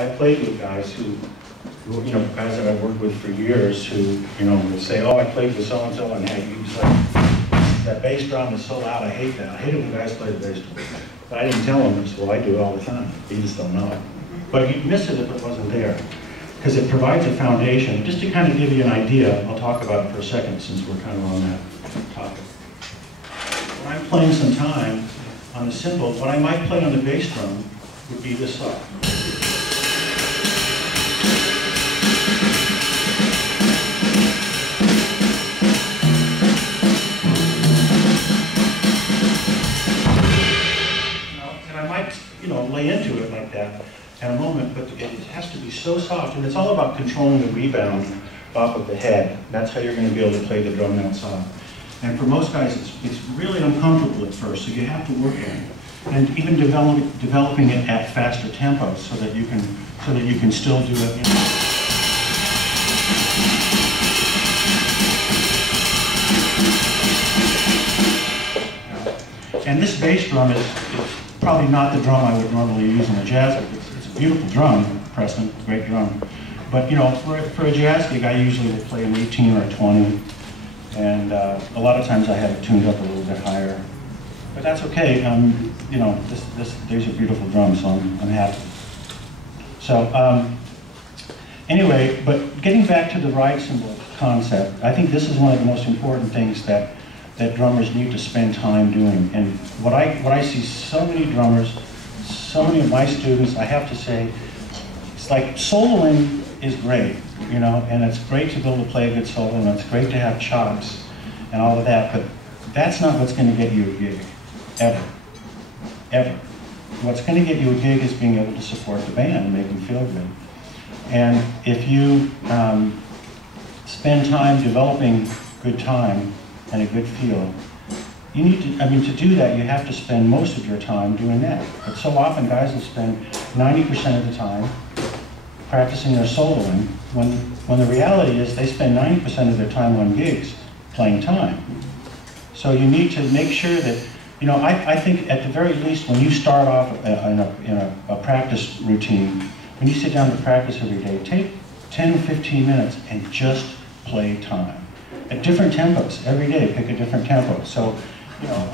I played with guys who, you know, guys that I've worked with for years who, you know, would say, oh, I played with so-and-so, and hey, you just like, that bass drum is so loud, I hate that. I hate it when guys play the bass drum. But I didn't tell them, so well, I do it all the time. You just don't know it. But you'd miss it if it wasn't there, because it provides a foundation. Just to kind of give you an idea, I'll talk about it for a second since we're kind of on that topic. When I'm playing some time on the cymbal, what I might play on the bass drum would be this song. Lay into it like that at a moment, but it has to be so soft, and it's all about controlling the rebound off of the head. That's how you're going to be able to play the drum that soft. And for most guys, it's really uncomfortable at first, so you have to work on it, and even developing it at faster tempos so that you can still do it. You know. And this bass drum is probably not the drum I would normally use in a jazz gig. It's a beautiful drum, Preston, great drum. But you know, for a jazz gig, I usually will play an 18 or a 20, and a lot of times I have it tuned up a little bit higher. But that's okay. You know, these are beautiful drums, so I'm happy. So anyway, but getting back to the ride cymbal concept, I think this is one of the most important things that drummers need to spend time doing. And what I see so many drummers, so many of my students, I have to say, it's like soloing is great, you know, and it's great to be able to play a good solo, and it's great to have chops and all of that, but that's not what's going to get you a gig, ever, ever. What's going to get you a gig is being able to support the band and make them feel good. And if you spend time developing good time and a good feel, you need to, to do that, you have to spend most of your time doing that. But so often guys will spend 90% of the time practicing their soloing, when the reality is they spend 90% of their time on gigs playing time. So you need to make sure that, you know, I think at the very least when you start off in a practice routine, when you sit down to practice every day, take 10 or 15 minutes and just play time. At different tempos, every day, pick a different tempo. So, you know.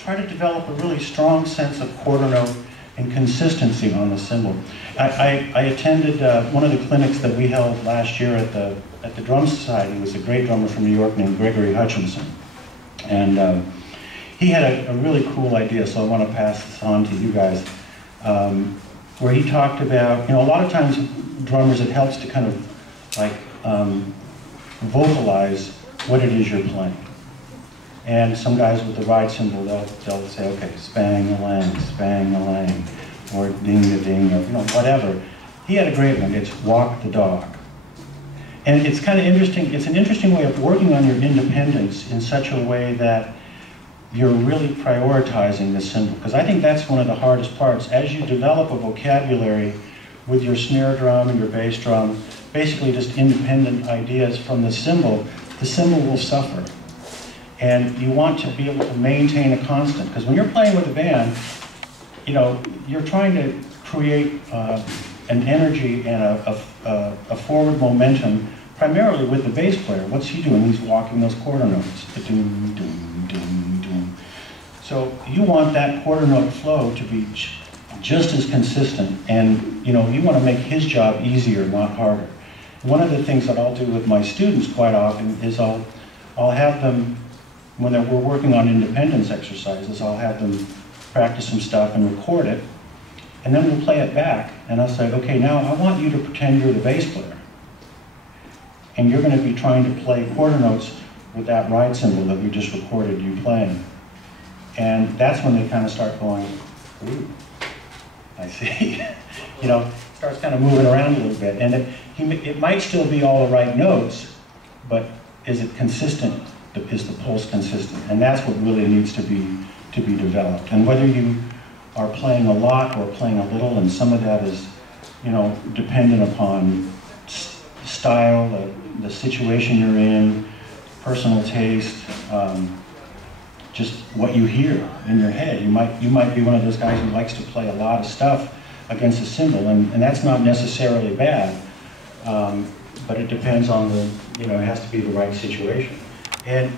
Try to develop a really strong sense of quarter note and consistency on the cymbal. I attended one of the clinics that we held last year at the Drum Society. He was a great drummer from New York named Gregory Hutchinson. And he had a really cool idea, so I want to pass this on to you guys, where he talked about, you know, a lot of times drummers, it helps to kind of like vocalize what it is you're playing. And some guys with the ride cymbal, they'll say, okay, spang-a-lang, or ding-a-ding, or, you know, whatever. He had a great one, it's walk the dog. And it's kind of interesting, it's an interesting way of working on your independence in such a way that you're really prioritizing the cymbal. Because I think that's one of the hardest parts. As you develop a vocabulary with your snare drum and your bass drum, basically just independent ideas from the cymbal will suffer. And you want to be able to maintain a constant, because when you're playing with a band, you know, you're trying to create an energy and a forward momentum, primarily with the bass player. What's he doing? He's walking those quarter notes. Doom, doom, doom, doom. So you want that quarter note flow to be just as consistent, and you know, you want to make his job easier, not harder. One of the things that I'll do with my students quite often is I'll have them, when we're working on independence exercises, I'll have them practice some stuff and record it, and then we'll play it back, and I'll say, okay, now I want you to pretend you're the bass player. and you're going to be trying to play quarter notes with that ride cymbal that we just recorded you playing. And that's when they kind of start going, ooh, I see. You know, starts kind of moving around a little bit. And it might still be all the right notes, but is it consistent? Is the pulse consistent? And that's what really needs to be developed. And whether you are playing a lot or playing a little, and some of that is, you know, dependent upon style, the situation you're in, personal taste, just what you hear in your head. You might be one of those guys who likes to play a lot of stuff against a cymbal, and that's not necessarily bad, but it depends on the, you know, it has to be the right situation. And